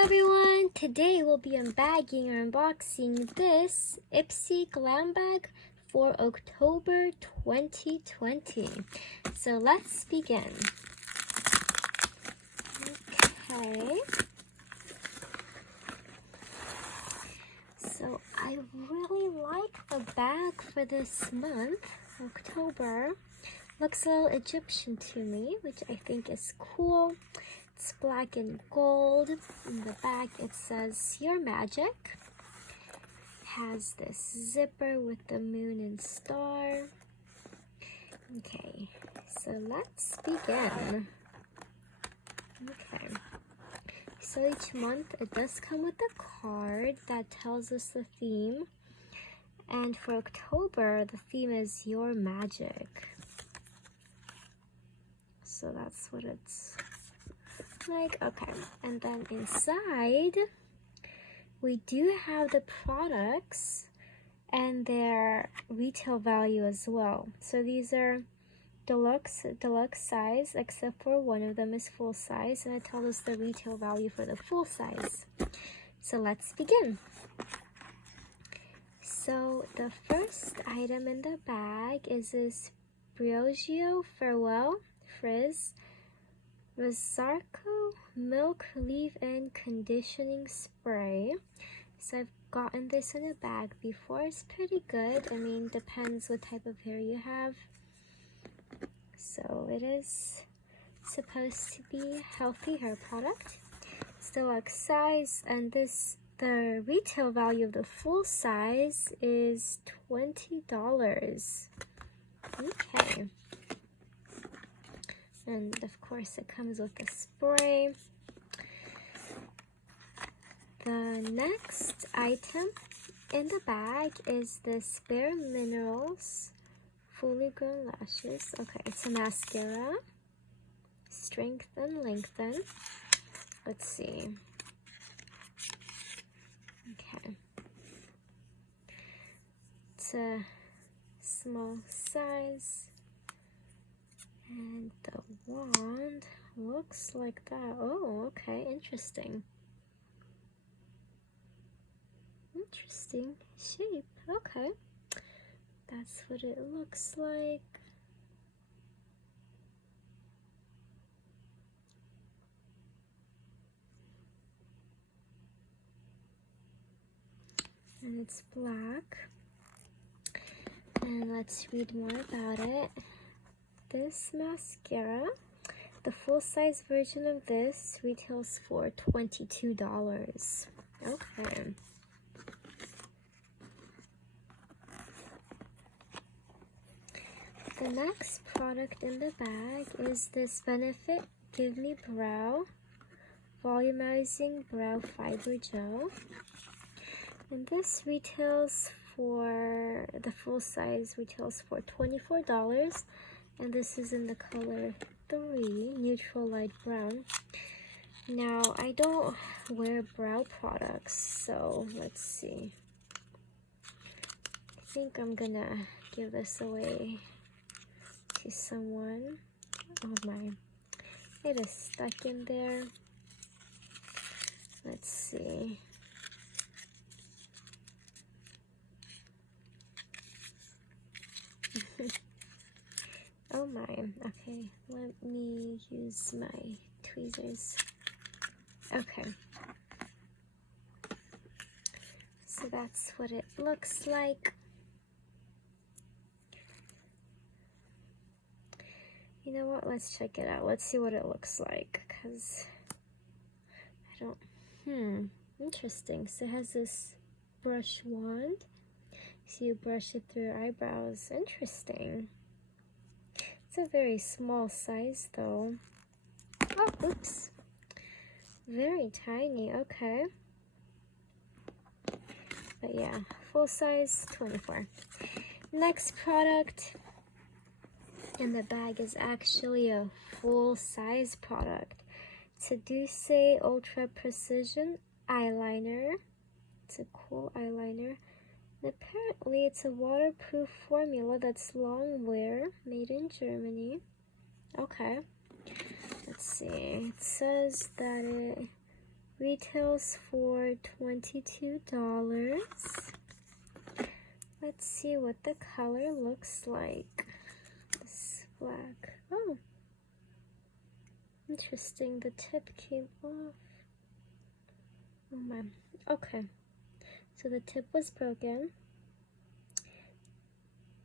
Hello everyone! Today we'll be unbagging or unboxing this Ipsy Glam bag for October 2020. So let's begin. Okay. So I really like the bag for this month, October. Looks a little Egyptian to me, which I think is cool. It's black and gold. In the back it says Your Magic. Has this zipper with the moon and star. Okay, so let's begin. Okay, so each month it does come with a card that tells us the theme. And for October, the theme is Your Magic. So that's what it's like. Okay, and then inside we do have the products and their retail value as well. So these are deluxe size, except for one of them is full size, and it tells us the retail value for the full size. So let's begin. So the first item in the bag is this Briogeo Farewell Frizz Rosarco Milk Leave-In Conditioning Spray. So I've gotten this in a bag before. It's pretty good. I mean, depends what type of hair you have. So it is supposed to be a healthy hair product. It's deluxe size, and the retail value of the full size is $20. Okay. And of course it comes with a spray. The next item in the bag is this Bare Minerals Fully Grown Lashes. Okay, it's a mascara. Strengthen, lengthen. Let's see. Okay. It's a small size. And the wand looks like that. Oh, okay, interesting. Interesting shape. Okay. That's what it looks like. And it's black. And let's read more about it. This mascara, the full-size version of this retails for $22. Okay. The next product in the bag is this Benefit Give Me Brow Volumizing Brow Fiber Gel. And this retails for, the full size retails for $24. And this is in the color 3, neutral light brown. Now, I don't wear brow products, so let's see. I think I'm gonna give this away to someone. Oh my, it is stuck in there. Let's see. Oh my, okay, let me use my tweezers. Okay. So that's what it looks like. You know what, let's check it out. Let's see what it looks like, because I don't, interesting. So it has this brush wand. So you brush it through your eyebrows. Interesting. It's a very small size though. Oh, oops. Very tiny, okay. But yeah, full size, 24. Next product in the bag is actually a full size product. It's a Douce Ultra Precision Eyeliner. It's a cool eyeliner. And apparently it's a waterproof formula that's long wear, made in Germany. Okay. Let's see. It says that it Retails for $22. Let's see what the color looks like. This black. Oh, interesting. The tip came off. Oh my. Okay. So the tip was broken.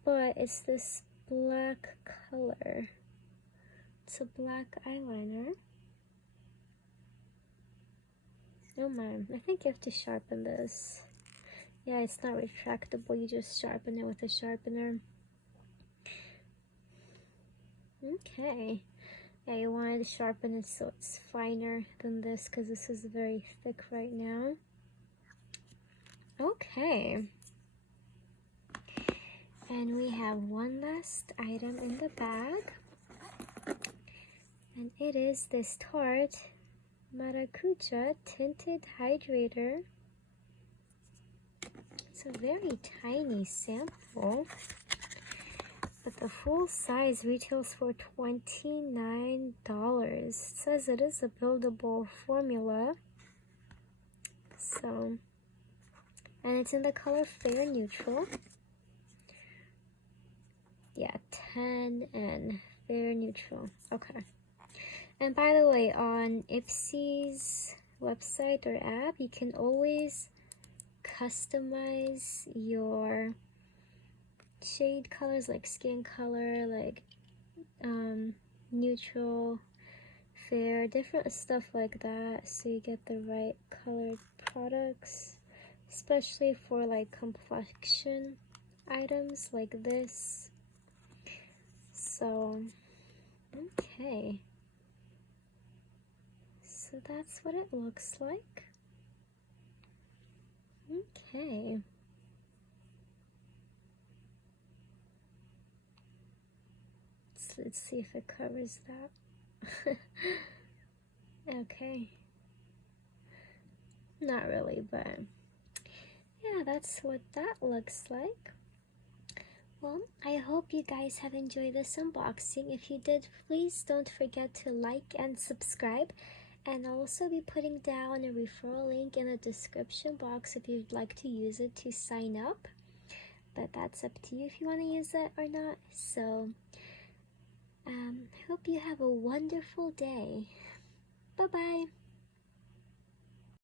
But it's this black color. It's a black eyeliner. Oh my. I think you have to sharpen this. Yeah, it's not retractable. You just sharpen it with a sharpener. Okay. Yeah, you wanted to sharpen it so it's finer than this because this is very thick right now. Okay. And we have one last item in the bag. And it is this Tarte Maracuja Tinted Hydrator. It's a very tiny sample. But the full size retails for $29. It says it is a buildable formula. So, and it's in the color Fair Neutral. Yeah, 10 and Fair Neutral. Okay. And by the way, on Ipsy's website or app, you can always customize your shade colors, like skin color, like neutral, fair, different stuff like that, so you get the right colored products, especially for like complexion items like this. So okay, so that's what it looks like. Okay. Let's see if it covers that. Okay. Not really, but yeah, that's what that looks like. Well, I hope you guys have enjoyed this unboxing. If you did, please don't forget to like and subscribe. And I'll also be putting down a referral link in the description box if you'd like to use it to sign up. But that's up to you if you want to use it or not. So, I hope you have a wonderful day. Bye-bye.